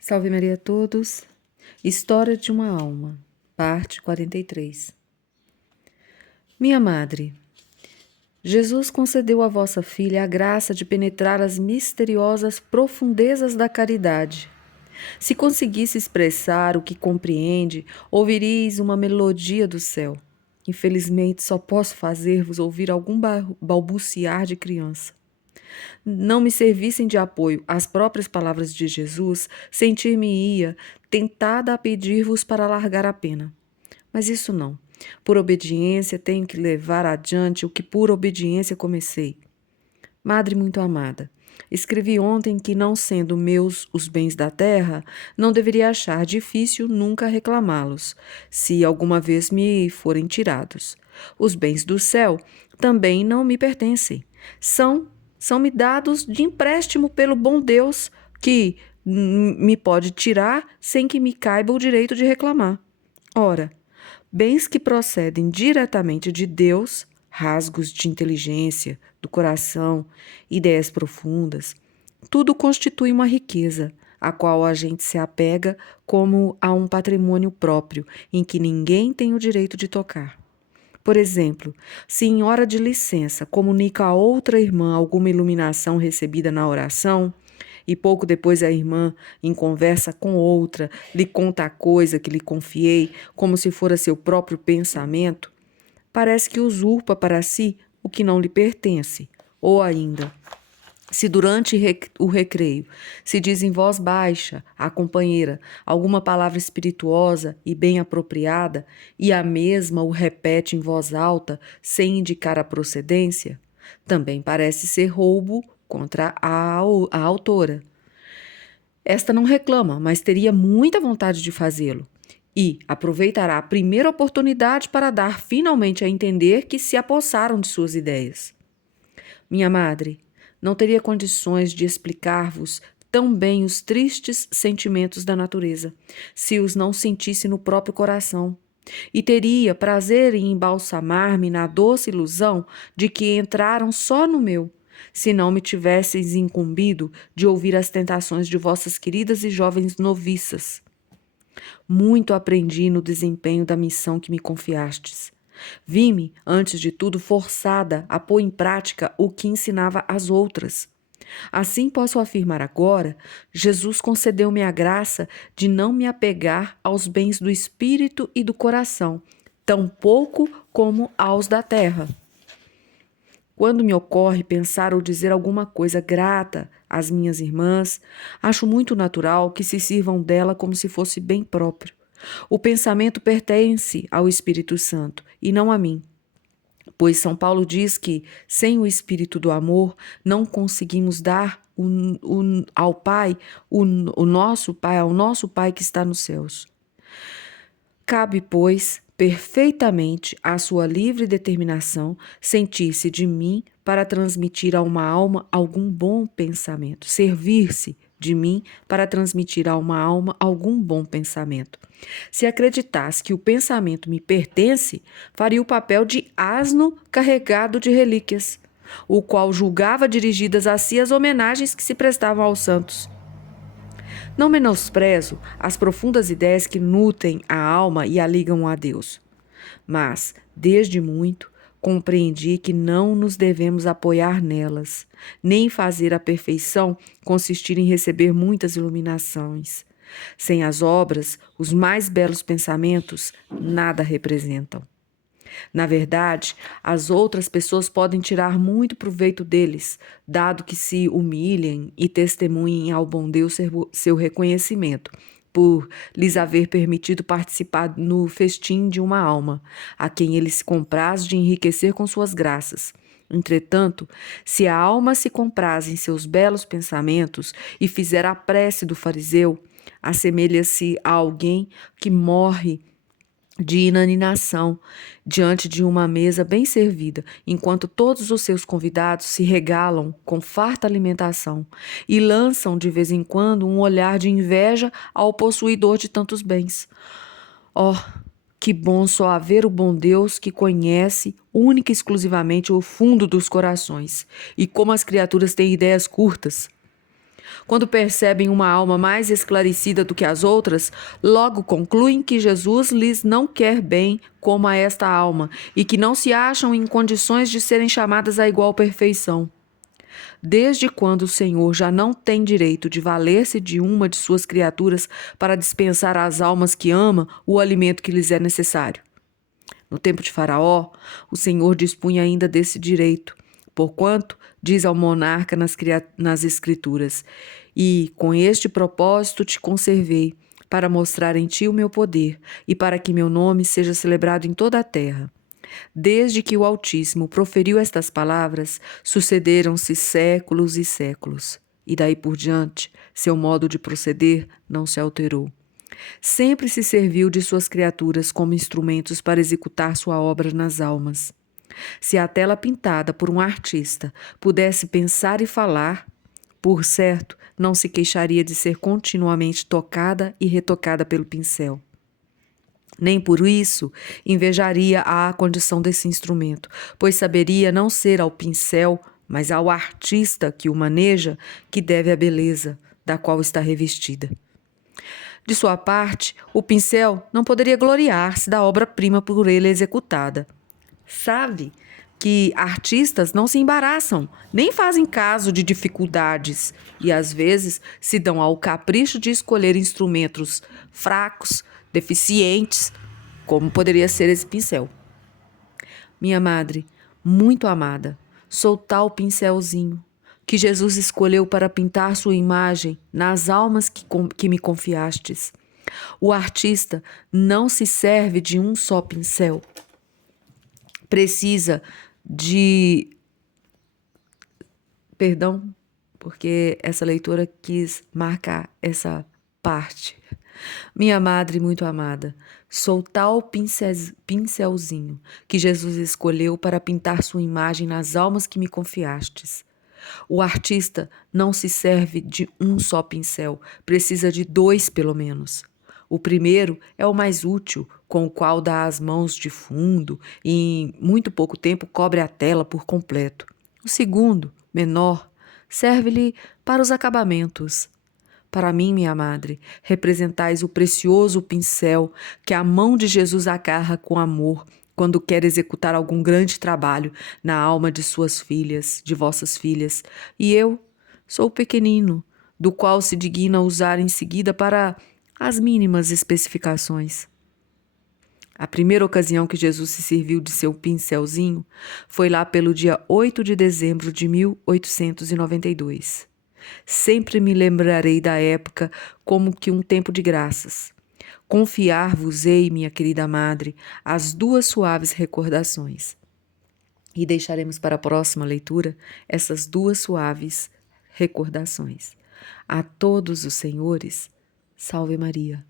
Salve Maria a todos. História de uma alma, parte 43. Minha madre, Jesus concedeu à vossa filha a graça de penetrar as misteriosas profundezas da caridade. Se conseguisse expressar o que compreende, ouviríeis uma melodia do céu. Infelizmente, só posso fazer-vos ouvir algum balbuciar de criança. Não me servissem de apoio as próprias palavras de Jesus, sentir-me-ia tentada a pedir-vos para largar a pena. Mas isso não. Por obediência tenho que levar adiante o que por obediência comecei. Madre muito amada, escrevi ontem que, não sendo meus os bens da terra, não deveria achar difícil nunca reclamá-los, se alguma vez me forem tirados. Os bens do céu também não me pertencem. São-me dados de empréstimo pelo bom Deus, que me pode tirar sem que me caiba o direito de reclamar. Ora, bens que procedem diretamente de Deus, rasgos de inteligência, do coração, ideias profundas, tudo constitui uma riqueza, a qual a gente se apega como a um patrimônio próprio, em que ninguém tem o direito de tocar. Por exemplo, se em hora de licença comunica a outra irmã alguma iluminação recebida na oração, e pouco depois a irmã, em conversa com outra, lhe conta a coisa que lhe confiei, como se fora seu próprio pensamento, parece que usurpa para si o que não lhe pertence. Ou ainda, se durante o recreio se diz em voz baixa à companheira alguma palavra espirituosa e bem apropriada, e a mesma o repete em voz alta, sem indicar a procedência, também parece ser roubo contra a autora. Esta não reclama, mas teria muita vontade de fazê-lo, e aproveitará a primeira oportunidade para dar finalmente a entender que se apossaram de suas ideias. Minha madre, não teria condições de explicar-vos tão bem os tristes sentimentos da natureza, se os não sentisse no próprio coração, e teria prazer em embalsamar-me na doce ilusão de que entraram só no meu, se não me tivesseis incumbido de ouvir as tentações de vossas queridas e jovens noviças. Muito aprendi no desempenho da missão que me confiastes. Vi-me, antes de tudo, forçada a pôr em prática o que ensinava às outras. Assim posso afirmar agora, Jesus concedeu-me a graça de não me apegar aos bens do espírito e do coração, tão pouco como aos da terra. Quando me ocorre pensar ou dizer alguma coisa grata às minhas irmãs, acho muito natural que se sirvam dela como se fosse bem próprio. O pensamento pertence ao Espírito Santo e não a mim, pois São Paulo diz que, sem o Espírito do amor, não conseguimos dar ao Pai, ao nosso Pai que está nos céus. Cabe, pois, perfeitamente à sua livre determinação sentir-se de mim para transmitir a uma alma algum bom pensamento, servir-se de mim para transmitir a uma alma algum bom pensamento. Se acreditasse que o pensamento me pertence, faria o papel de asno carregado de relíquias, o qual julgava dirigidas a si as homenagens que se prestavam aos santos. Não menosprezo as profundas ideias que nutrem a alma e a ligam a Deus, mas, desde muito, compreendi que não nos devemos apoiar nelas, nem fazer a perfeição consistir em receber muitas iluminações. Sem as obras, os mais belos pensamentos nada representam. Na verdade, as outras pessoas podem tirar muito proveito deles, dado que se humilhem e testemunhem ao bom Deus seu reconhecimento, por lhes haver permitido participar no festim de uma alma, a quem ele se compraz de enriquecer com suas graças. Entretanto, se a alma se compraz em seus belos pensamentos e fizer a prece do fariseu, assemelha-se a alguém que morre de inanição diante de uma mesa bem servida, enquanto todos os seus convidados se regalam com farta alimentação e lançam de vez em quando um olhar de inveja ao possuidor de tantos bens. Oh, que bom só haver o bom Deus que conhece única e exclusivamente o fundo dos corações, e como as criaturas têm ideias curtas. Quando percebem uma alma mais esclarecida do que as outras, logo concluem que Jesus lhes não quer bem como a esta alma e que não se acham em condições de serem chamadas à igual perfeição. Desde quando o Senhor já não tem direito de valer-se de uma de suas criaturas para dispensar às almas que ama o alimento que lhes é necessário? No tempo de Faraó, o Senhor dispunha ainda desse direito, porquanto diz ao monarca nas Escrituras: E com este propósito te conservei, para mostrar em ti o meu poder e para que meu nome seja celebrado em toda a terra. Desde que o Altíssimo proferiu estas palavras, sucederam-se séculos e séculos, e daí por diante, seu modo de proceder não se alterou. Sempre se serviu de suas criaturas como instrumentos para executar sua obra nas almas. Se a tela pintada por um artista pudesse pensar e falar, por certo, não se queixaria de ser continuamente tocada e retocada pelo pincel. Nem por isso invejaria a condição desse instrumento, pois saberia não ser ao pincel, mas ao artista que o maneja, que deve a beleza da qual está revestida. De sua parte, o pincel não poderia gloriar-se da obra-prima por ele executada. Sabe que artistas não se embaraçam, nem fazem caso de dificuldades e às vezes se dão ao capricho de escolher instrumentos fracos, deficientes, como poderia ser esse pincel. Minha madre, muito amada, sou tal pincelzinho que Jesus escolheu para pintar sua imagem nas almas que me confiastes. O artista não se serve de um só pincel. Precisa de... Perdão, porque essa leitura quis marcar essa parte. Minha madre muito amada, sou tal pincelzinho que Jesus escolheu para pintar sua imagem nas almas que me confiastes. O artista não se serve de um só pincel, precisa de 2 pelo menos. O primeiro é o mais útil, com o qual dá as mãos de fundo e em muito pouco tempo cobre a tela por completo. O segundo, menor, serve-lhe para os acabamentos. Para mim, minha madre, representais o precioso pincel que a mão de Jesus agarra com amor quando quer executar algum grande trabalho na alma de suas filhas, de vossas filhas. E eu sou o pequenino, do qual se digna usar em seguida para as mínimas especificações. A primeira ocasião que Jesus se serviu de seu pincelzinho foi lá pelo dia 8 de dezembro de 1892. Sempre me lembrarei da época como que um tempo de graças. Confiar-vos-ei, minha querida madre, as 2 suaves recordações. E deixaremos para a próxima leitura essas 2 suaves recordações. A todos os senhores, salve Maria.